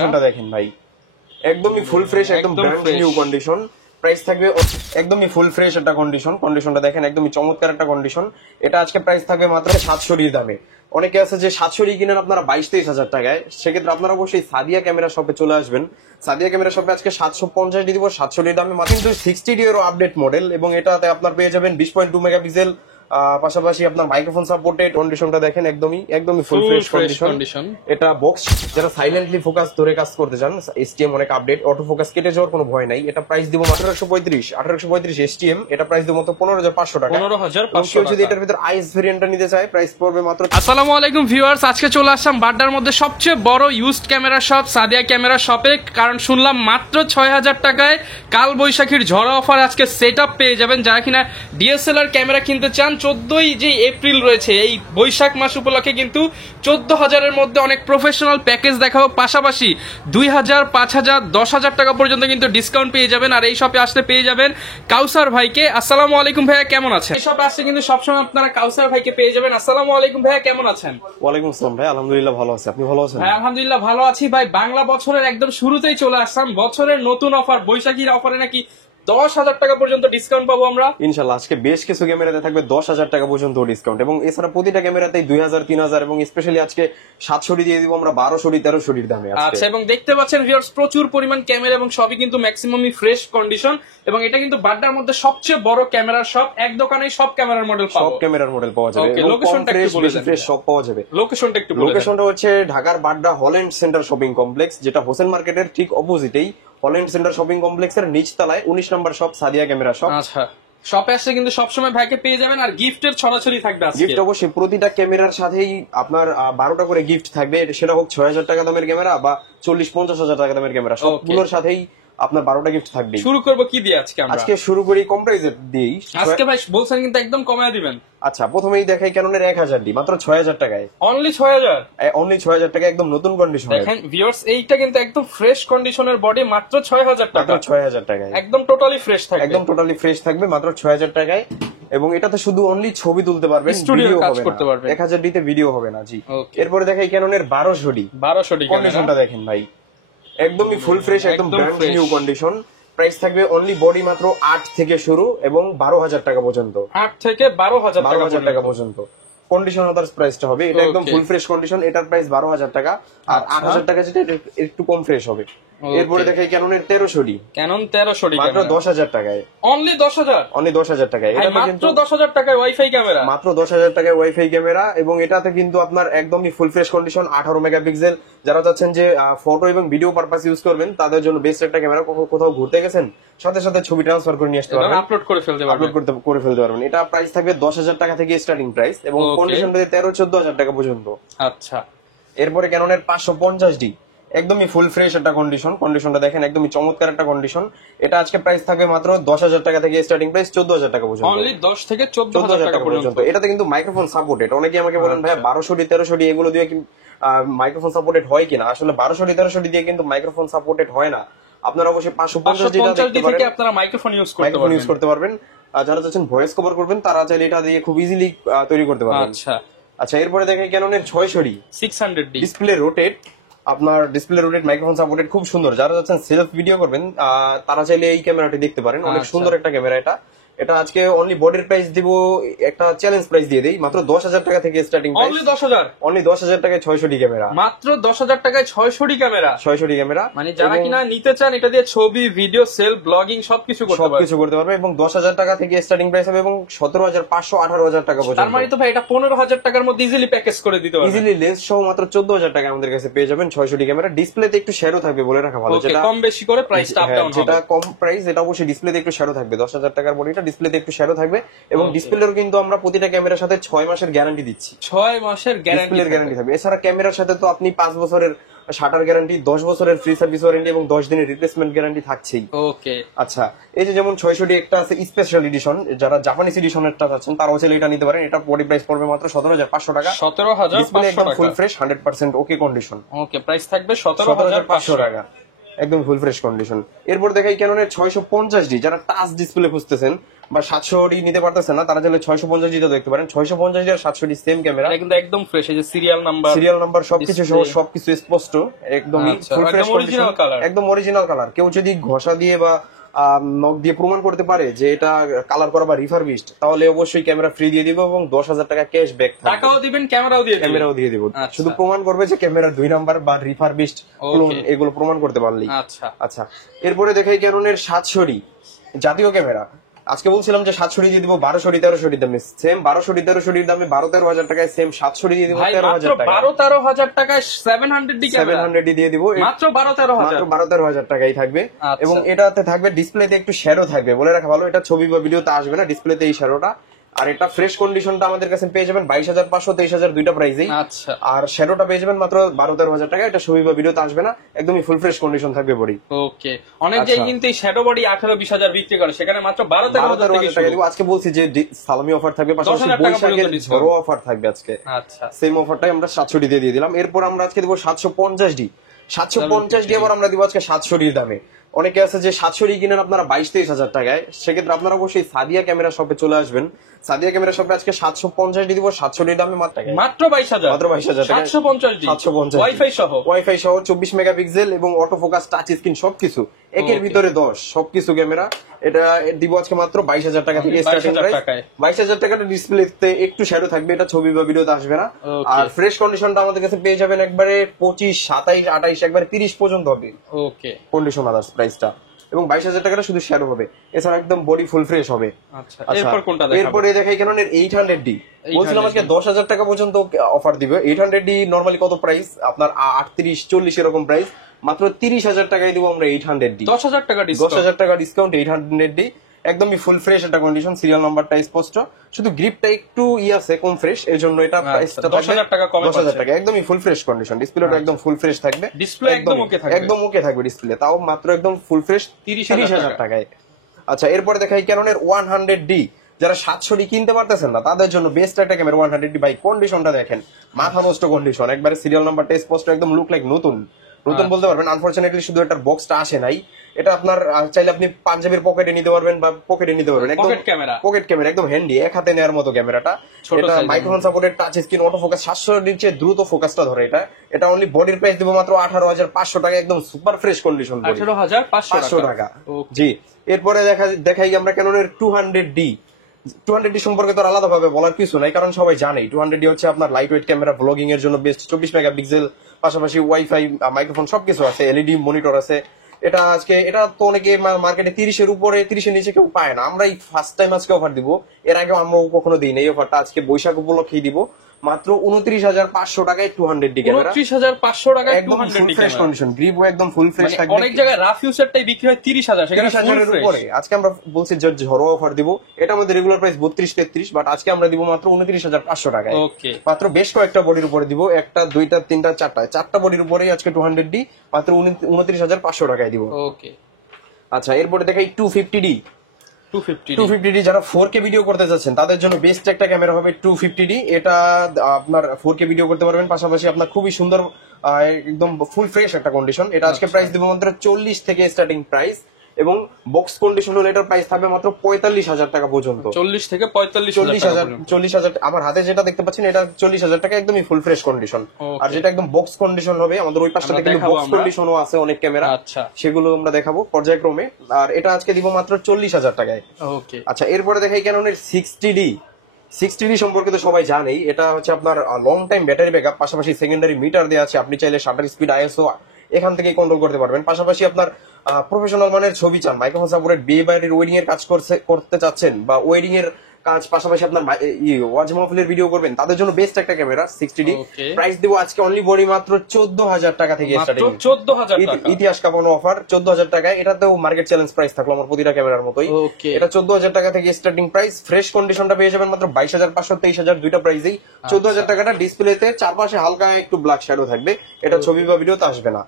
কন্ডিশনটা দেখেন ভাই, একদমই ফুল ফ্রেশ, একদম ব্র্যান্ড নিউ কন্ডিশন। প্রাইস থাকবে একদমই ফুল ফ্রেশ একটা কন্ডিশন। কন্ডিশনটা দেখেন একদমই চমৎকার একটা কন্ডিশন। এটা আজকে প্রাইস থাকবে মাত্র 700 দামে। অনেকে আছে যে 700 কিনেন আপনারা 22-23 হাজার টাকায়, সেক্ষেত্রে আপনারা অবশ্যই সাদিয়া ক্যামেরা শপে চলে আসবেন। সাদিয়া ক্যামেরা শপে আজকে 750 দিব 700 দামে, কিন্তু 60 এরও আপডেট মডেল, এবং এটাতে আপনার পেয়ে যাবেন 20.2 মেগাপিক্সেল, পাশাপাশি আপনার মাইক্রোফোন সাপোর্টেড। কন্ডিশনটা দেখেন একদমই ফুল ফ্রেশ কন্ডিশন। এটা বক্স, যারা সাইলেন্টলি ফোকাস ধরে কাজ করতে চান, এসটিএম অনেক আপডেট, অটো ফোকাস কেটে যাওয়ার কোনো ভয় নাই। এটা প্রাইস দিব মাত্র 1835 এসটিএম। এটা প্রাইস দিব মাত্র 15,500 টাকা। 15,500 টাকা। যদি এটার ভিতর আইস ভেরিয়েন্টটা নিতে চায় প্রাইস পড়বে মাত্র। আসসালামু আলাইকুম ভিউয়ার্স, আজকে চলে আসলাম বাড্ডার মধ্যে সবচেয়ে বড় used camera shop Sadia camera শপে। কারণ শুনলাম মাত্র 6,000 টাকায় কাল বৈশাখীর ঝড় অফার আজকে সেটআপ পেয়ে যাবেন। যারা কিনা ডিএসএলআর ক্যামেরা কিনতে চান, 14ই যে এপ্রিল রয়েছে এই বৈশাখ মাস উপলক্ষে কিন্তু 14,000-এর মধ্যে অনেক প্রফেশনাল প্যাকেজ দেখাবো। পাশাপাশি 2,000, 5,000, 10,000 টাকা পর্যন্ত কিন্তু ডিসকাউন্ট পেয়ে যাবেন। আর এই শপে আসলে পেয়ে যাবেন কাউসার ভাইকে। আসসালামু আলাইকুম ভাইয়া, কেমন আছেন? এই শপে আসলে কিন্তু সবসময় আপনারা কাউসার ভাইকে পেয়ে যাবেন। আসসালামু আলাইকুম ভাইয়া, কেমন আছেন? ওয়ালাইকুম আসসালাম ভাই, আলহামদুলিল্লাহ ভালো আছি। আপনি ভালো আছেন? ভাই আলহামদুলিল্লাহ ভালো আছি ভাই। বাংলা বছরের একদম শুরুতেই চলে আসলাম, বছরের নতুন অফার বৈশাখীর অফারে নাকি 10,000 টাকা পর্যন্ত ডিসকাউন্ট পাবো আমরা ইনশাল্লাহ। আজকে বেশ কিছু ক্যামেরাতে থাকবে 10,000 টাকা পর্যন্ত ডিসকাউন্ট, এবং এছাড়া প্রতিটা ক্যামেরাতেই 2,000, 3,000 এবং স্পেশালি আজকে 700 দিয়ে দিব আমরা 1200, 1300 দামে। আচ্ছা, এবং দেখতে পাচ্ছেন ভিউয়ার্স প্রচুর পরিমাণ ক্যামেরা এবং সবই কিন্তু ম্যাক্সিমামই ফ্রেশ কন্ডিশন। এবং এটা কিন্তু বাড্ডার মধ্যে সবচেয়ে বড় ক্যামেরার শপ, এক দোকানেই সব ক্যামেরার মডেল পাবো। সব ক্যামেরার মডেল পাওয়া যাবে। লোকেশনটা একটু বলে দেন। ফ্রেশ সব পাওয়া যাবে। লোকেশনটা হচ্ছে ঢাকার Badda Holland center shopping complex, যেটা হোসেন মার্কেটের ঠিক অপোজিটেই। হল্যান্ড সেন্টার শপিং কমপ্লেক্সের নিচতলায় 19 নম্বর শপ সাদিয়া ক্যামেরা শপ। আচ্ছা, শপে আসলে কিন্তু সবসময় ভাইকে পেয়ে যাবেন। আর গিফটের ছড়াছড়ি থাকবে আজকে। গিফট অবশ্যই প্রতিটা ক্যামেরার সাথেই আপনার 12টা করে গিফট থাকবে। সেটা হোক 6,000 টাকা দামের ক্যামেরা বা 40-50 হাজার টাকা দামের ক্যামেরা, সবগুলোর সাথেই আপনার 12টা গিফট থাকবে। শুরু করবো কি দিয়ে আজকে? আজকে শুরু করি কম প্রাইসের দিয়েই। আজকে ভাই বলছেন কিন্তু একদম কমায় দিবেন। আচ্ছা, প্রথমেই দেখাই ক্যাননের 1000 ডি মাত্র 6,000 টাকায়। অনলি 6,000? অনলি 6,000 টাকা, একদম নতুন কন্ডিশন। দেখেন ভিউয়ার্স, এইটা কিন্তু একদম ফ্রেশ কন্ডিশনের বডি, মাত্র 6,000 টাকা। 6,000 টাকায় একদম টোটালি ফ্রেশ থাকবে। একদম টোটালি ফ্রেশ থাকবে মাত্র 6,000 টাকায়। এবং এটাতে শুধু অনলি ছবি তুলতে পারবেন, ভিডিও কাজ করতে পারবেন। 1000 ডিতে ভিডিও হবে না। জি, এরপরে দেখাই ক্যাননের 1200 ডি। 1200 ডি কন্ডিশনটা দেখেন ভাই, একদমই ফুল ফ্রেশ, একদম ব্র্যান্ড নিউ কন্ডিশন। প্রাইস থাকবে অনলি বডি মাত্র 8 থেকে শুরু এবং 12,000 টাকা পর্যন্ত। 8 থেকে 12,000 টাকা পর্যন্ত কন্ডিশন আদার্স প্রাইসটা হবে। এটা একদম ফুল ফ্রেশ কন্ডিশন, এটার প্রাইস 12,000 টাকা। আর 8,000 টাকা যেটা একটু কম ফ্রেশ হবে। এরপরে দেখাই ক্যাননের 1300 ডি। ক্যানন 1300 ডি মাত্র 10,000 টাকায়। অনলি 10,000? অনলি 10,000 টাকায়। এটা মাত্র 10,000 টাকায় ওয়াইফাই ক্যামেরা। মাত্র 10,000 টাকায় ওয়াইফাই ক্যামেরা, এবং এটাতে কিন্তু আপনার একদমই ফুল ফ্রেশ কন্ডিশন, 18 মেগাপিক্সেল। যারা চাচ্ছেন যে ফটো এবং ভিডিও পারপাস ইউজ করবেন তাদের জন্য বেস্ট একটা ক্যামেরা। কোথাও ঘুরতে গেছেন, সাথে সাথে ছবি ট্রান্সফার করে নিয়ে আসতে পারবেন, আপলোড করে ফেলতে পারবেন। এটা প্রাইস থাকবে 10,000 টাকা থেকে স্টার্টিং প্রাইস, এবং কন্ডিশন পেতে 13-14,000 টাকা পর্যন্ত। আচ্ছা, এরপরে ক্যাননের 550 ডি, একদমই ফুল ফ্রেশ একটা কন্ডিশন। কন্ডিশনটা দেখেন একদমই চমৎকার একটা কন্ডিশন। এটা আজকে প্রাইস থাকবে মাত্র 10,000 টাকা থেকে স্টার্টিং প্রাইস 14,000 টাকা পর্যন্ত। অনলি 10 থেকে 14,000 টাকা পর্যন্ত। এটাতে কিন্তু মাইক্রোফোন সাপোর্টেড। অনেকে আমাকে বলেন ভাই 1200 ডি 1300 ডি এগুলো দিয়ে কি মাইক্রোফোন সাপোর্টেড হয় কিনা? আসলে 1200 ডি 1300 ডি দিয়ে কিন্তু মাইক্রোফোন সাপোর্টেড হয় না। আপনারা অবশ্যই 550 ডি থেকে আপনারা মাইক্রোফোন ইউজ করতে পারবেন। যারা চাচ্ছেন ভয়েস কভার করবেন তারা চাইলে এটা দিয়ে খুব ইজিলি তৈরি করতে পারবেন। আচ্ছা, এরপরে দেখেন ক্যাননের 600 ডি 600 ডি ডিসপ্লে রোটেট। আপনার ডিসপ্লে রোটেট, মাইক্রোফোন সাপোর্টেড, খুব সুন্দর। যারা যাচ্ছেন সেলফ ভিডিও করবেন তারা চাইলে এই ক্যামেরাটি দেখতে পারেন। অনেক সুন্দর একটা ক্যামেরা এটা। এটা আজকে অনলি বডির প্রাইস দিব, একটা চ্যালেঞ্জ প্রাইস দিয়ে দেই, মাত্র 10,000 টাকা থেকে স্টার্টিং প্রাইস। অনলি 10,000? অনলি 10,000 টাকায় 600 ডি ক্যামেরা। মাত্র 10,000 টাকায় 600 ডি ক্যামেরা। 600 ডি ক্যামেরা, মানে যারা কিনা নিতে চান এটা দিয়ে ছবি, ভিডিও, সেলফ, ব্লগিং সবকিছু করতে পারবে। এবং 10,000 টাকা থেকে স্টার্টিং প্রাইস হবে, এবং 17,500, 18,000 টাকা পর্যন্ত। তার মানে তো ভাই এটা 15,000 টাকার মধ্যে ইজিলি প্যাকেজ করে দিতে পারবেন। ইজিলি লেন্স সহ মাত্র 14,000 টাকা আমাদের কাছে পেয়ে যাবেন 600 ডি ক্যামেরা। ডিসপ্লেতে একটু শ্যাডো থাকবে বলে রাখা ভালো, যেটা কম বেশি করে প্রাইসটা আপ ডাউন হবে। যেটা কম প্রাইস এটা অবশ্যই ডিসপ্লেতে একটু শ্যাডো থাকবে। 10,000 টাকার বডিটা ডিসপ্লেতে একটু শ্যাডো থাকবে, এবং ডিসপ্লেরও কিন্তু আমরা প্রতিটা ক্যামেরার সাথে 6 মাসের গ্যারান্টি দিচ্ছি। 6 মাসের গ্যারান্টি থাকবে। এছাড়া ক্যামেরার সাথে তো আপনি 5 বছরের শাটার গ্যারান্টি, 10 বছরের ফ্রি সার্ভিস ওয়ারেন্টি এবং 10 দিনের রিপ্লেসমেন্ট গ্যারান্টি থাকছেই। ওকে, আচ্ছা, এই যে যেমন 600 ডি একটা আছে স্পেশাল এডিশন, যারা জাপানিজ এডিশনেরটা চাচ্ছেন তারাও চাইলে এটা নিতে পারেন। এটা বডি প্রাইস পড়বে মাত্র 17,500 টাকা। 17,500 টাকা, ফুল ফ্রেশ 100% ওকে কন্ডিশন। ওকে, প্রাইস থাকবে 17,500 টাকা, একদম ফুল ফ্রেশ কন্ডিশন। এরপর দেখাই ক্যাননের 650 ডি, যারা টাচ ডিসপ্লে খুঁজতেছেন, বা 700 নিতে পারতেছেন না, তারা চাইলে 650 দিয়ে দেখতে পারেন। 650 আর 700 সেম ক্যামেরা, এটা কিন্তু একদম ফ্রেশ, এই যে সিরিয়াল নাম্বার সবকিছু সহ সবকিছু স্পষ্ট, একদমই আচ্ছা, ফুল ফ্রেশ একদম original color। একদম অরিজিনাল কালার। কেউ যদি ঘষা দিয়ে বা নখ দিয়ে প্রমাণ করতে পারে যে এটা কালার করা বা রিফারবিশড, তাহলে অবশ্যই ক্যামেরা ফ্রি দিয়ে দিব এবং 10,000 টাকা ক্যাশব্যাক, টাকাও দিবেন, ক্যামেরাও দিয়ে দিবেন। ক্যামেরাও দিয়ে দিব। আচ্ছা। শুধু প্রমাণ করবে যে ক্যামেরা 2 নাম্বার বা রিফারবিশড ক্লোন, Okay। এগুলো প্রমাণ করতে পারলেই। আচ্ছা আচ্ছা, এরপরে দেখাই ক্যাননের 700 জাতীয় ক্যামেরা। আজকে বলছিলাম যে 700 দিয়ে দিব 1200 1300 দামে, সেম 1200 1300 দামে 12-13 হাজার টাকায়, সেম 700 দিয়ে দিব ভাই, 13,000 টাকা, 12-13 হাজার টাকায় 700 ক্যামেরা 700 দিয়ে দিব মাত্র 12-13 হাজার। 12-13 হাজার টাকাই থাকবে। আচ্ছা। এবং এটাতে থাকবে ডিসপ্লেতে একটু শ্যাডো থাকবে, বলে রাখা ভালো, এটা ছবি বা ভিডিওতে আসবে না, ডিসপ্লেতে এই শ্যাডোটা। আর এটা ফ্রেশ কন্ডিশনটা আমাদের কাছে পেয়ে যাবেন 22,500 23,000 দুইটা প্রাইসেই। আচ্ছা আর শ্যাডোটা পেয়ে যাবেন মাত্র 12-13 হাজার টাকা, এটা ছবি বা ভিডিওতে আসবে না, একদমই ফুল ফ্রেশ কন্ডিশন থাকবে বডি। ওকে, অনেক আচ্ছা। জায়গায় কিন্তু এই শ্যাডো বডি 18-20 হাজার বিক্রি করে, সেখানে মাত্র 12-13 হাজার 12-13 থেকে হাজার টাকা শুরু। দিব। আজকে বলছি যে সালামি অফার থাকবে, পাশাপাশি 10,000 টাকা বৈশাখের পর্যন্ত discount। ঝড়ো অফার থাকবে আজকে। আচ্ছা সেম অফারটাই আমরা 700 দিয়ে দিলাম। এরপর আমরা আজকে দেবো 750 আবার আমরা দিব আজকে 700 দামে। অনেকে আছে যে 700 কিনেন আপনারা 22-23 হাজার টাকায়, সেক্ষেত্রে আপনারা অবশ্যই সাদিয়া ক্যামেরা শপে চলে আসবেন। সাদিয়া ক্যামেরা শপে আজকে 750 দিব 700 দামে মাত্র 22,000 মাত্র 22,000 টাকা, 750 ওয়াইফাই সহ। ওয়াইফাই সহ 24 মেগাপিক্সেল এবং অটো ফোকাস টাচ স্ক্রিন সবকিছু একের Okay। ভিতরে 10 সবকিছু ক্যামেরা। এটা দিব আজকে মাত্র 22,000 টাকা থেকে স্টার্টিং 22,000 প্রাইস। টাকায়। 22,000 টাকাটা ডিসপ্লেতে একটু শ্যাডো থাকবে, এটা ছবি বা ভিডিওতে আসবে না। Okay। আর ফ্রেশ কন্ডিশনটা আমাদের কাছে পেয়ে যাবেন একবারে 25 27 28 একবারে 30 পর্যন্ত হবে ওকে কন্ডিশন আদার্স প্রাইসটা। এবং 22,000 টাকাটা শুধু শ্যাডো হবে, এছাড়া একদম বডি ফুল ফ্রেশ হবে। আচ্ছা, এরপর কোনটা দেখাবো? এরপরে দেখাই ক্যাননের 800D। বলছিলাম আজকে 10,000 টাকা পর্যন্ত অফার দিবে। 800D নরমালি কত প্রাইস আপনার 38-40 এরকম প্রাইস, মাত্র 30,000 টাকায় দিব আমরা 800D। 10,000 টাকা ডিসকাউন্ট। 10,000 টাকা ডিসকাউন্ট 800D, একদমই ফুল ফ্রেশ একটা কন্ডিশন, সিরিয়াল নাম্বারটা স্পষ্ট, শুধু গ্রিপটা একটু আছে কম ফ্রেশ, এর জন্য এটা প্রাইসটা 10,000 টাকা কমে 10,000 টাকা, একদমই ফুল ফ্রেশ কন্ডিশন। ডিসপ্লেটা একদম ফুল ফ্রেশ থাকবে, ডিসপ্লে একদম ওকে থাকবে। একদম ওকে থাকবে ডিসপ্লে, তাও মাত্র একদম ফুল ফ্রেশ 30,000 টাকায়। আচ্ছা, এরপরে দেখাই ক্যাননের 100D। যারা 700 কিনতে পারতেছেন না তাদের জন্য বেস্ট একটা ক্যামেরা 100D। ভাই কন্ডিশনটা দেখেন, মাথা নষ্ট কন্ডিশন, একবারে সিরিয়াল নাম্বারটা স্পষ্ট, একদম লুক লাইক নতুন বলতে পারবেন। আনফরচুনেটলি শুধু এটার বক্সটা আসে নাই। এটা আপনার চাইলে আপনি পাঞ্জাবির পকেটে নিতে পারবেন বা পকেটে নিতে পারবেন, একদম পকেট ক্যামেরা। পকেট ক্যামেরা, একদম হ্যান্ডি, এক হাতে নেওয়ার মতো ক্যামেরাটা। ছোট এটা size এর microphone supported touch screen auto focus, 700 চেয়ে দ্রুত ফোকাসটা ধরে এটা। এটা অনলি বডির প্রাইস দিব মাত্র 18,500 টাকা, একদম সুপার ফ্রেশ কন্ডিশন, 18,500 টাকা। জি, এরপরে দেখাই আমরা ক্যাননের 200D। 200D সম্পর্কে তো আলাদা ভাবে বলার কিছু নাই, কারণ সবাই জানে 200D হচ্ছে আপনার লাইট ওয়েট ক্যামেরা, ব্লগিং এর জন্য বেস্ট। 24 মেগাপিক্সেল, পাশাপাশি ওয়াইফাই, মাইক্রোফোন সবকিছু আছে, এলইডি মনিটর আছে। এটা তো অনেকে মার্কেটে 30-এর উপরে 30-এর নিচে কেউ পায় না, আমরাই ফার্স্ট টাইম আজকে অফার দিব। এর আগে আমরাও কখনো দিই না, এই অফারটা আজকে বৈশাখ উপলক্ষেই দিব মাত্র 29,500 টাকায় 200D ক্যামেরা, 29,500 টাকায় একদম 200D full fresh camera. Condition, গ্রিপও একদম ফুল ফ্রেশ থাকবে। অনেক জায়গায় রাফ ইউজারটাই বিক্রি হয় 30,000, সেখানে 30,000 এর উপরে। আজকে আমরা বলছি যে ঝড়ো অফার দিব, এটা আমাদের রেগুলার প্রাইস 32-33, বাট আজকে আমরা দিব মাত্র 29,500 টাকায়। ওকে, মাত্র বেশ কয়েকটা বডির উপরে দিব, একটা দুইটা তিনটা চারটা বডির উপরেই আজকে 200D মাত্র 29,500 টাকায় দিব। ওকে, আচ্ছা, এরপরে দেখাই 250D। 250D যারা 4K ভিডিও করতে যাচ্ছেন তাদের জন্য বেস্ট একটা ক্যামেরা হবে 250D। এটা আপনার 4K ভিডিও করতে পারবেন, পাশাপাশি আপনার খুবই সুন্দর একদম ফুল ফ্রেশ একটা কন্ডিশন। এটা আজকে প্রাইস দিব মাত্র 40 থেকে স্টার্টিং প্রাইস, এবং বক্স কন্ডিশন হলে এটার প্রাইস থাকবে মাত্র 45,000 টাকা পর্যন্ত। 40 থেকে 45,000। 40,000 আমার হাতে যেটা দেখতে পাচ্ছেন এটা 40,000 টাকা, একদমই ফুল ফ্রেশ কন্ডিশন। আর যেটা একদম বক্স কন্ডিশন হবে, আমাদের ওই পাশটাতে কিন্তু বক্স কন্ডিশনও আছে অনেক ক্যামেরা, আচ্ছা, সেগুলো আমরা দেখাবো পর্যায়ক্রমে। আর এটা আজকে দিব মাত্র 40,000 টাকায়। ওকে, আচ্ছা, এরপরে দেখাই ক্যাননের 60D সম্পর্কে তো সবাই জানেই। এটা হচ্ছে আপনার লং টাইম ব্যাটারি ব্যাকআপ, পাশাপাশি সেকেন্ডারি মিটার দেওয়া আছে, আপনি চাইলে শাটার স্পিড, আইএসও এখান থেকে কন্ট্রোল করতে পারবেন। পাশাপাশি আপনার প্রফেশনাল মানের ছবি চান, মাইক্রোফোন সাপোর্টেড বিয়ে বাড়ির ওয়েডিং এর কাজ করতে চাচ্ছেন, বা ওয়েডিং এর কাজ, পাশাপাশি আপনার ওয়াজ মাহফিলের ভিডিও করবেন, তাদের জন্য বেস্ট একটা ক্যামেরা 60D। প্রাইস দেবো আজকে অনলি বডি মাত্র 14,000 টাকা থেকে স্টার্টিং। 14,000 টাকা, ইতিহাস কাঁপানো অফার 14,000 টাকায়। এটাতেও মার্কেট চ্যালেঞ্জ প্রাইস থাকলো আমার প্রতিটা ক্যামেরার মতোই। এটা 14,000 টাকা থেকে স্টার্টিং প্রাইস। ফ্রেশ কন্ডিশনটা পেয়ে যাবেন মাত্র 22,500 23,000 দুইটা প্রাইসেই। 14,000 টাকাটা ডিসপ্লেতে চারপাশে হালকা একটু ব্ল্যাক শ্যাডো থাকবে, এটা ছবি বা ভিডিওতে আসবে না,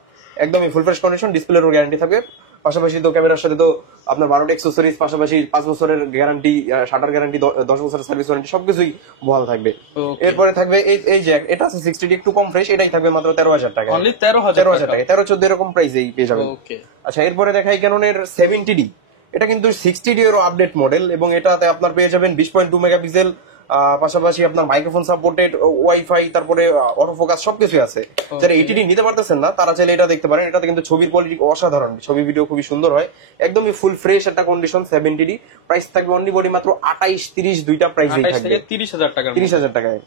একদমই ফুল ফ্রেশ কন্ডিশন, ডিসপ্লেরও গ্যারান্টি থাকবে। পাশাপাশি তো ক্যামেরার সাথে তো আপনার 12টা অ্যাক্সেসরিজ, পাশাপাশি 5 বছরের গ্যারান্টি, শাটার গ্যারান্টি, 10 বছরের সার্ভিস ওয়ারেন্টি, সবকিছুই বহাল থাকবে। এরপরে থাকবে এই যে এটা আছে 60D, একটু কম ফ্রেশ, এটাই থাকবে মাত্র 13,000 টাকা, অনলি 13,000 টাকা, 13-14 এরকম প্রাইসেই পেয়ে যাবেন। আচ্ছা, এরপরে দেখাই ক্যাননের 70D। এটা কিন্তু 60D এর আপডেট মডেল এবং এটাতে আপনার পেয়ে যাবেন 20.2 মেগাপিক্সেল, পাশাপাশি আপনার মাইক্রোফোন সাপোর্টেড, ওয়াইফাই, তারপরে অটো ফোকাস সবকিছু আছে। যারা 80D নিতে পারতেছেন না তারা চাইলে এটা দেখতে পারেন। এটাতে কিন্তু ছবির কোয়ালিটি অসাধারণ, ছবি ভিডিও খুবই সুন্দর হয়, একদমই ফুল ফ্রেশ একটা কন্ডিশন। 70D প্রাইস থাকবে অনলি বডি মাত্র 28-30 দুইটা প্রাইসেই 28 থাকবে থেকে 30,000 টাকা। 30,000 টাকায়।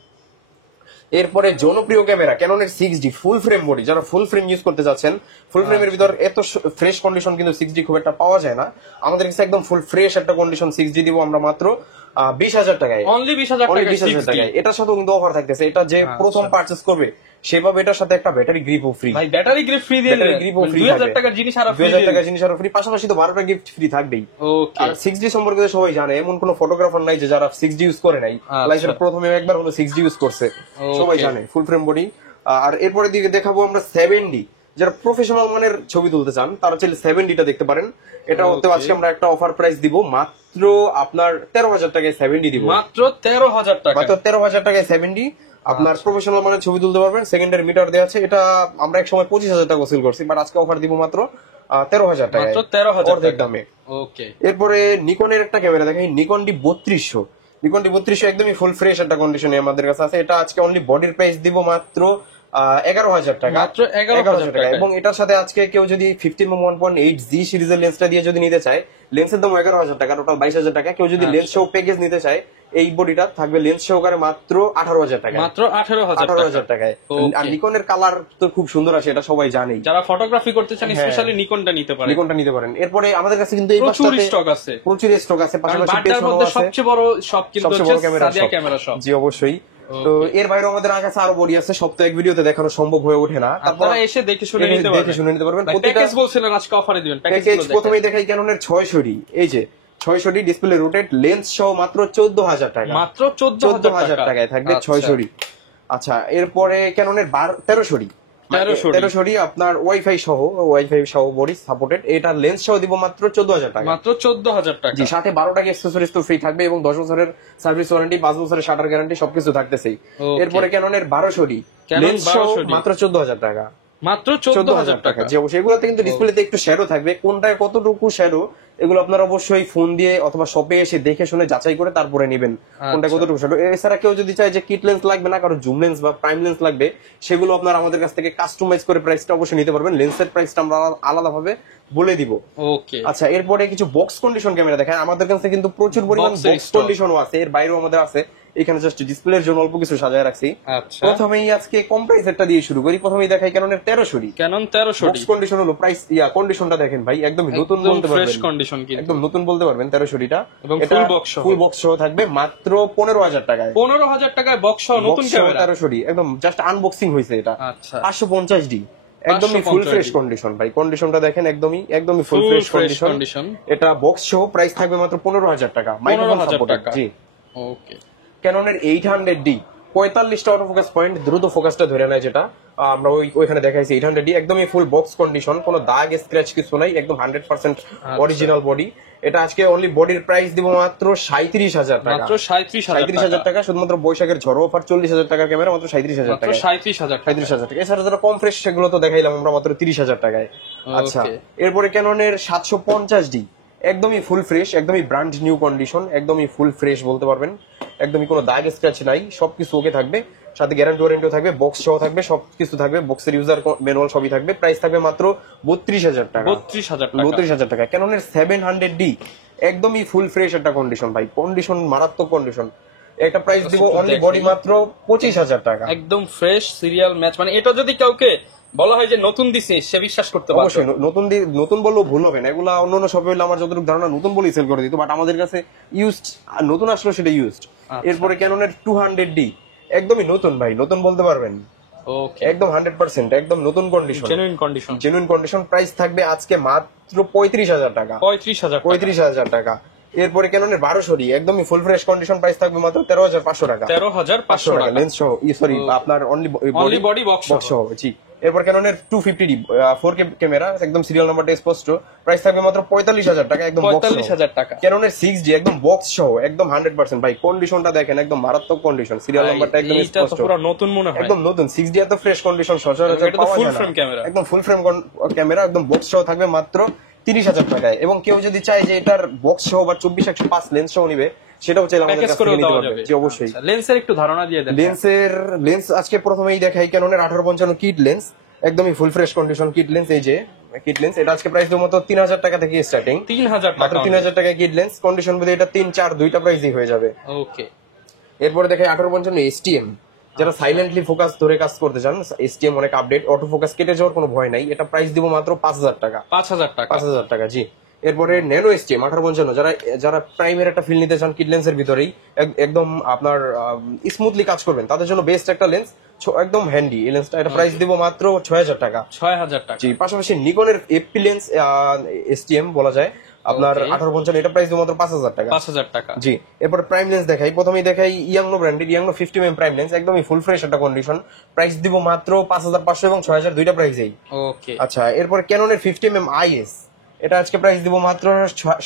এরপরে জনপ্রিয় ক্যামেরা ক্যাননের 6D ফুল ফ্রেম বডি, যারা ফুল ফ্রেম ইউজ করতে যাচ্ছেন, ফুল ফ্রেমের ভিতর এত ফ্রেশ কন্ডিশন কিন্তু 6D খুব একটা পাওয়া যায় না। আমাদের কাছে একদম ফুল ফ্রেশ একটা কন্ডিশন 6D দিব আমরা মাত্র 20,000 টাকায়, অনলি 20,000 টাকায় 20,000 টাকায়। এটার সাথেও কিন্তু অফার থাকতেছে, এটা যে প্রথম পারচেজ করবে সেভাবে এটার সাথে একটা ব্যাটারি গ্রিপও ফ্রি। ভাই ব্যাটারি গ্রিপ ফ্রি দিয়ে ব্যাটারি গ্রিপও ফ্রি, 2000 টাকার জিনিস আর ফ্রি, 2000 টাকার জিনিস আর ফ্রি, পাশাপাশি তো 12টা গিফট ফ্রি থাকবেই। ওকে। আর 6D সম্পর্কে তো সবাই জানে, এমন কোন ফটোগ্রাফার নাই যে যারা 6D ইউজ করে নাই, লাইফের প্রথমে একবার হলো 6D ইউজ করছে, সবাই জানে ফুল ফ্রেম বডি। আর এরপরে দিকে দেখাবো আমরা 7D, যারা প্রফেশনাল মানের ছবি তুলতে চান তারা চাইলে 7Dটা দেখতে পারেন। এটা হতে আজকে আমরা একটা অফার প্রাইস দিব মাত্র আপনার 13,000 টাকায় 7D দিব, মাত্র 13,000 টাকা, মাত্র 13,000 টাকায় 7D আপনার প্রফেশনাল মানের ছবি তুলতে পারবেন। সেকেন্ডারি মিটার দেওয়া আছে, এটা আমরা এক সময় 25,000 টাকা ওসিল করছি, বাট আজকে অফার দিব মাত্র 13,000 টাকা, মাত্র 13,000 অর্ধেক দামে। ওকে। এরপরে নিকনের একটা ক্যামেরা দেখাই, নিকন ডি 3200। নিকন ডি 3200 একদমই ফুল ফ্রেশ একটা কন্ডিশনে আমাদের কাছে আছে। এটা আজকে অনলি বডির প্রাইস দিব মাত্র 11,000 টাকা, মাত্র 11,000 টাকা। এবং এটার সাথে আজকে কেউ যদি 15-1.8G সিরিজের লেন্সটা দিয়ে যদি নিতে চায়, লেন্সের দাম 11,000 টাকা, টোটাল 22,000 টাকা। কেউ যদি লেন্স সহ প্যাকেজ নিতে চায়, এই বডিটা থাকবে লেন্স সহকারে মাত্র 18,000 টাকা, মাত্র 18,000 18,000 টাকায়। আর নিকনের কালার তো খুব সুন্দর আসে, এটা সবাই জানেই। যারা ফটোগ্রাফি করতে চান স্পেশালি নিকনটা নিতে পারেন, নিকনটা নিতে পারেন। এরপরে আমাদের কাছে কিন্তু এই প্রচুর পাশটাতে স্টক আছে, প্রচুর স্টক আছে, পাশাপাশি বাড্ডার পেছনেও মধ্যে আছে। সবচেয়ে বড় শপ কিন্তু সবচেয়ে বড় হচ্ছে সাদিয়া ক্যামেরা শপ। জি অবশ্যই। তো এর বাইরেও আমাদের কাছে আরো বডি আছে, সব তো এক ভিডিওতে দেখানো সম্ভব হয়ে ওঠে না, আপনারা এসে দেখে শুনে নিতে পারবেন, দেখে শুনে নিতে পারবেন। প্যাকেজ বলছিলেন আজকে অফারে দিবেন, প্যাকেজ প্যাকেজ প্রথমেই দেখাই ক্যাননের 600D, এই যে 600D ডিসপ্লে রোটেট লেন্স সহ মাত্র 14,000 টাকা, মাত্র 14,000 টাকায় থাকবে 600D। আচ্ছা, এরপরে ক্যাননের 1300D, 1300D আপনার ওয়াইফাই সহ বডি সাপোর্টেড, এটা লেন্স সহ দিব মাত্র 14,000 টাকা, মাত্র 14,000 টাকা। জি, সাথে 12 টাকা অ্যাকসেসরিজ তো ফ্রি থাকবে এবং 10 বছরের সার্ভিস ওয়ারেন্টি, 5 বছরের শাটার গ্যারান্টি সবকিছু থাকতেছেই। এরপরে ক্যাননের 1200D লেন্স সহ মাত্র 14,000 টাকা, মাত্র 14,000 টাকা। যে অবশ্যই এগুলোতে কিন্তু ডিসপ্লেতে একটু শ্যাডো থাকবে, কোনটায় কতটুকু শ্যাডো এগুলো আপনারা অবশ্যই ফোন দিয়ে অথবা শপে এসে দেখে শুনে যাচাই করে তারপরে নেবেন কোনটা কতটুকু শ্যাডো। এছাড়া কেউ যদি চায় যে কিট লেন্স লাগবে না, কারো জুম লেন্স বা প্রাইম লেন্স লাগবে, সেগুলো আপনারা আমাদের কাছ থেকে কাস্টমাইজ করে প্রাইসটা অবশ্যই নিতে পারবেন। লেন্সের প্রাইসটা আমরা আলাদাভাবে বলে দিব। ওকে। আচ্ছা, এরপরে কিছু বক্স কন্ডিশন ক্যামেরা দেখায়। আমাদের কাছে কিন্তু প্রচুর পরিমাণ বক্স কন্ডিশনও আছে, এর বাইরেও আমাদের আছে। এখানে জাস্ট ডিসপ্লের জন্য অল্প কিছু সাজায় রাখছি। আচ্ছা, প্রথমেই আজকে কম প্রাইসেরটা দিয়ে শুরু করি। প্রথমেই দেখাই ক্যাননের 1300D। Canon 1300D box condition হলো প্রাইস কন্ডিশনটা দেখেন ভাই, একদম নতুন বলতে পারবেন, ফ্রেশ কন্ডিশন কিন্তু একদম নতুন বলতে পারবেন 1300Dটা, এবং ফুল বক্স সহ থাকবে মাত্র 15,000 টাকায়, 15,000 টাকায় বক্স সহ নতুন ক্যামেরা 1300D, একদম জাস্ট আনবক্সিং হয়েছে এটা। আচ্ছা, 550D, একদমই ফুল ফ্রেশ কন্ডিশন ভাই, কন্ডিশনটা দেখেন একদমই ফুল ফ্রেশ কন্ডিশন। এটা বক্স সহ প্রাইস থাকবে মাত্র 15,000 টাকা, মাইক্রোফোন সাপোর্টেড। জি, ওকে। ক্যাননের 800D 45টা অটো ফোকাস পয়েন্ট, দ্রুত ফোকাসটা ধরে নেয়, যেটা আমরা ওইখানে দেখাইছি 800D, একদমই ফুল বক্স কন্ডিশন, কোনো দাগ স্ক্র্যাচ কিছু নাই, একদম 100% অরিজিনাল বডি। এটা আজকে অনলি বডির প্রাইস দিব মাত্র 37,000 টাকা, মাত্র 37,000 টাকা, শুধুমাত্র বৈশাখের ঝড় অফার। 40,000 টাকার ক্যামেরা মাত্র 37,000 টাকা, 37,000 টাকা। এছাড়া যারা কম ফ্রেশ সেগুলো তো দেখাইলাম আমরা মাত্র 30,000 টাকায়। আচ্ছা, এরপরে ক্যাননের 750D, একদমই ফুল ফ্রেশ, একদমই ব্র্যান্ড নিউ কন্ডিশন, একদমই ফুল ফ্রেশ বলতে পারবেন, একদমই কোনো দাগ স্ক্র্যাচ নাই, সবকিছু ওকে থাকবে, সাথে গ্যারান্টি ওয়ারেন্টিও থাকবে, বক্স সহ থাকবে, সবকিছু থাকবে, বক্সের ইউজার ম্যানুয়াল সবই থাকবে। প্রাইস থাকবে মাত্র 32,000 টাকা, 32,000 টাকা। ক্যাননের 700D, একদমই ফুল ফ্রেশ একটা কন্ডিশন ভাই, কন্ডিশন মারাত্মক কন্ডিশন। একটা প্রাইস দিব অনলি বডি মাত্র 25,000 টাকা, একদম ফ্রেশ সিরিয়াল ম্যাচ। মানে এটা যদি কাউকে বলা হয় যে নতুন দিছে, সে বিশ্বাস করতে পারবে। অবশ্যই নতুন বললেও ভুল হবে না, এগুলা অন্যান্য শপে হলে আমার যতটুকু ধারণা নতুন বলেই সেল করে দিত, বাট আমাদের কাছে ইউজড, নতুন আসলো সেটা ইউজড। এরপরে ক্যাননের 200D, একদমই নতুন ভাই, নতুন বলতে পারবেন, ওকে, একদম 100% একদম নতুন কন্ডিশন, জেনুইন কন্ডিশন। প্রাইস থাকবে আজকে মাত্র 35,000 টাকা, 35,000 টাকা। এরপরে ক্যাননের 1200D, একদমই ফুল ফ্রেশ কন্ডিশন, প্রাইস থাকবে মাত্র 13,500 টাকা, 13,500 টাকা লেন্স সহ, সরি আপনার অনলি বডি বক্স সহ। জি, এরপর ক্যাননের 250D 4K ক্যামেরা, একদম সিরিয়াল নাম্বারটা স্পষ্ট, প্রাইস থাকবে মাত্র 45,000 টাকা, একদম 45,000 টাকা। ক্যাননের 6D, একদম বক্স সহ, একদম 100% ভাই, কন্ডিশনটা দেখেন, একদম মারাত্মক কন্ডিশন, সিরিয়াল নাম্বারটা একদম স্পষ্ট, পুরো নতুন মনে হয়, একদম নতুন। 6D এত ফ্রেশ কন্ডিশন সচরাচর পাওয়া যায় না, একদম ফুল ফ্রেম ক্যামেরা, একদম বক্স সহ থাকবে মাত্র 30,000 টাকায়। এবং কেউ যদি চায় যে এটার বক্স সহ বা 24-105 লেন্স সহ নিবে, সেটাও চাইলে আমাদের প্যাকেজ কাছ করে থেকে নিতে দেওয়া পারবে। যাবে। জি অবশ্যই। লেন্সের একটু ধারণা দিয়ে দেন। লেন্স আজকে প্রথমেই দেখাই ক্যাননের 1855 কিট লেন্স, একদমই full fresh condition kit lens. এই যে কিট লেন্স, এটা আজকে প্রাইস দেবো মাত্র 3,000 টাকা থেকে স্টার্টিং। 3,000 মাত্র টাকা। 3,000 টাকায় কিট লেন্স কন্ডিশন বলতে এটা 3-4 দুইটা প্রাইসই হয়ে যাবে। ওকে। এরপরে দেখাই 1855 এসটিএম, যারা সাইলেন্টলি ফোকাস ধরে কাজ করতে চান, এসটিএম অনেক আপডেট, অটো ফোকাস কেটে যাওয়ার কোনো ভয় নাই। এটা প্রাইস দিব মাত্র 5,000 টাকা। 5,000 টাকা। 5,000 টাকা, জি। এরপরে ন্যানো এসটিএম 1855, যারা প্রাইমের একটা ফিল নিতে চান কিট লেন্সের ভিতরেই, একদম আপনার স্মুথলি কাজ করবেন, তাদের জন্য বেস্ট একটা লেন্স, একদম হ্যান্ডি এই লেন্সটা। এটা প্রাইস দিব মাত্র 6,000 টাকা। 6,000 টাকা। জি। পাশাপাশি নিকনের এফপি লেন্স এসটিএম বলা যায় আপনার 1855, এটা প্রাইস দিব মাত্র 5,000 টাকা। 5,000 টাকা। জি। এরপর প্রাইম লেন্স দেখাই, প্রথমেই দেখাই ইয়াংনো ব্র্যান্ডের ইয়াংনো 50mm প্রাইম লেন্স, একদমই ফুল ফ্রেশ একটা কন্ডিশন। প্রাইস দিব মাত্র 5,500 এবং 6,000 দুইটা প্রাইসেই। ওকে। আচ্ছা, এরপর ক্যাননের 50mm আইএস, এটা আজকে প্রাইস দিব মাত্র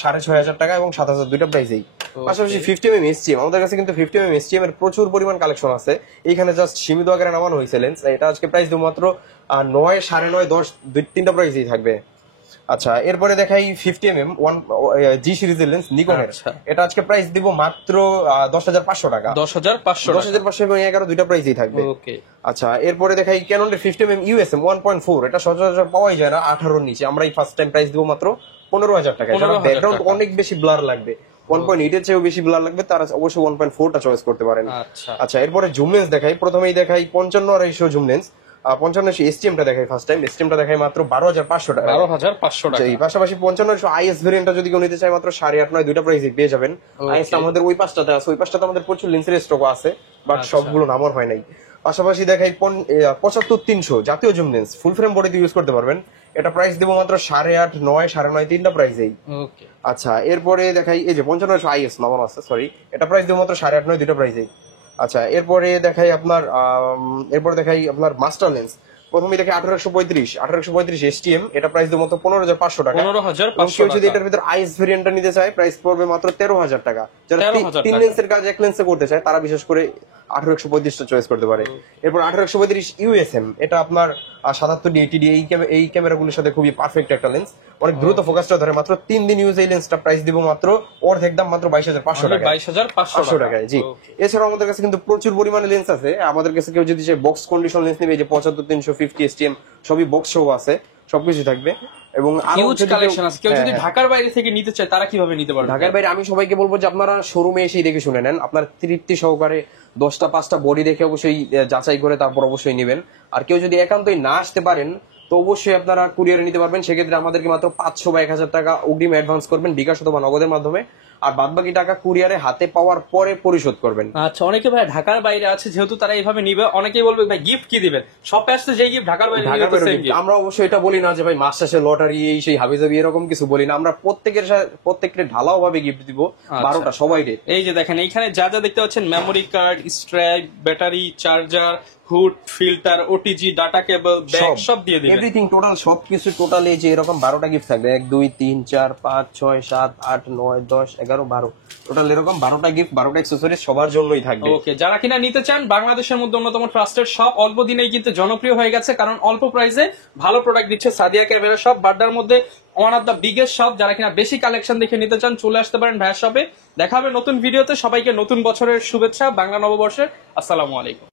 6,500 টাকা এবং 7,000 দুইটা প্রাইসেই। পাশাপাশি 50mm এসটিএম, আমাদের কাছে কিন্তু 50mm এসটিএম এর প্রচুর পরিমাণ কালেকশন আছে, এইখানে জাস্ট সীমিত আকারে নামানো হয়েছে লেন্স। এটা আজকে প্রাইস দিব মাত্র 9, 9.5, 10 তিনটা প্রাইসই থাকবে। আচ্ছা, এরপরে দেখাই 50mm জি সিরিজের লেন্স নিকনের, এটা আজকে প্রাইস দিব মাত্র 10,500 টাকা। 10,500 এবং 11 দুইটা প্রাইসই থাকবে। ওকে। আচ্ছা, এরপরে দেখাই ক্যাননের 50mm ইউএসএম 1.4, এটা সচরাচর পাওয়াই যায় না 18 নিচে, আমরা এই ফার্স্ট টাইম প্রাইস দিব মাত্র 15,000 টাকা। যারা ব্যাকগ্রাউন্ড অনেক বেশি ব্লার লাগবে, 1.8 এর চেয়েও বেশি ব্লার লাগবে, তারা অবশ্যই 1.4টা চয়েস করতে পারেন। আচ্ছা, এরপরে জুম লেন্স দেখাই, প্রথমেই দেখাই 55-250 জুম লেন্স। 55 এসটিএমটা দেখাই ফার্স্ট টাইম, এসটিএমটা দেখাই মাত্র 12,500 টাকা। 12,500 টাকা। এই পাশাপাশি 55 আইএস ভেরিয়েন্টটা যদি কেউ নিতে চায় মাত্র 8.5, 9 দুইটা প্রাইসে পেয়ে যাবেন। আইএসটা আমাদের ওই পাঁচটাতে আছে, ওই পাঁচটাতে আমাদের প্রচুর লেন্সের স্টক আছে, বাট সবগুলো নামার হয় নাই। পাশাপাশি দেখাই 75-300 জাতীয় জুম লেন্স, ফুল ফ্রেম বডিতে ইউজ করতে পারবেন। এটা প্রাইস দেবো মাত্র 8.5, 9, 9.5 তিনটা প্রাইসেই। আচ্ছা, এরপরে দেখাই এই যে 55 আইএস নামানো আছে, সরি, এটা প্রাইস দেবো মাত্র 8.5, 9 দুইটা প্রাইসেই। আচ্ছা, এরপরে দেখাই আপনার মাস্টার লেন্স, প্রথমে দেখে 1835 এসটিএম, এটা প্রাইস দেবো মাত্র 15,500 টাকা। 15,500 কেউ যদি এটার ভিতর আইএস ভেরিয়েন্টটা নিতে চায়, প্রাইস পড়বে মাত্র 13,000 টাকা। যারা 3 লেন্সের কাজ 1 লেন্সে করতে চায়, তারা বিশেষ করে 1835টা চয়েস করতে পারে। এরপর 1835 ইউএসএম, এটা আপনার 77D 80D এই ক্যামেরাগুলোর সাথে খুবই পারফেক্ট একটা লেন্স, অনেক দ্রুত ফোকাসটা ধরে। মাত্র 3 দিন ইউজ এই লেন্সটা, প্রাইস দিব মাত্র অর্ধেক দাম, মাত্র 22,500 টাকা। 22,500 টাকায়, জি। এছাড়াও আমাদের কাছে কিন্তু প্রচুর পরিমাণে লেন্স আছে। আমাদের কাছে কেউ যদি বক্স কন্ডিশন লেন্স নেবে, এই যে 75-350 এসটিএম সবই বক্স সহ আছে, সবকিছু থাকবে। এবং হিউজ কালেকশন আছে। কেউ যদি ঢাকার বাইরে থেকে নিতে চায়, তারা কিভাবে নিতে পারবে? ঢাকার বাইরে আমি সবাইকে বলবো যে আপনারা শোরুমে এসেই দেখে শুনে নেন, আপনার তৃপ্তি সহকারে 10টা 5টা বডি দেখে অবশ্যই যাচাই করে তারপর অবশ্যই নেবেন। আর কেউ যদি একান্তই না আসতে পারেন, তো অবশ্যই আপনারা কুরিয়ারে নিতে পারবেন। সেক্ষেত্রে আমাদেরকে মাত্র 500 বা 1,000 টাকা অগ্রিম অ্যাডভান্স করবেন, বিকাশ অথবা নগদের মাধ্যমে, আর বাদবাকি টাকা কুরিয়ারে হাতে পাওয়ার পরে পরিশোধ করবেন। আচ্ছা, অনেকে ভাই ঢাকার বাইরে আছে, যেহেতু তারা এইভাবে নিবে, অনেকেই বলবে ভাই গিফট কি দিবেন, শপে আসতে যে গিফট ঢাকার বাইরে নিবে তো সেম গিফট। আমরা অবশ্যই এটা বলি না যে ভাই মাস শেষে লটারি এই সেই হাবিজাবি এরকম কিছু বলি না, আমরা প্রত্যেকের ঢালাও ভাবে গিফট দিব, 12টা সবাইকে। এই যে দেখেন, এইখানে যা যা দেখতে পাচ্ছেন, memory card, strap, battery, charger, hood, filter, OTG, data cable, bag সব দিয়ে দিবেন, এভরিথিং টোটাল সবকিছু টোটাল। এই যে এরকম 12টা গিফট থাকবে, 1, 2, 3, 4, 5, 6, 7, 8, 9, 10, 11, 12 টোটাল এরকম 12টা গিফট, 12টা অ্যাকসেসরিজ সবার জন্যই থাকবে। ওকে, যারা কিনা নিতে চান, বাংলাদেশের মধ্যে অন্যতম ট্রাস্টেড শপ, অল্প দিনেই কিন্তু জনপ্রিয় হয়ে গেছে, কারণ অল্প প্রাইসে ভালো প্রোডাক্ট দিচ্ছে সাদিয়া ক্যামেরা শপ, বাড্ডার মধ্যে one of the biggest shop. যারা কিনা বেশি কালেকশন দেখে নিতে চান, চলে আসতে পারেন ভাইয়ার শপে। দেখা হবে নতুন ভিডিওতে। সবাইকে নতুন বছরের শুভেচ্ছা, বাংলা নববর্ষের। আসসালামু আলাইকুম।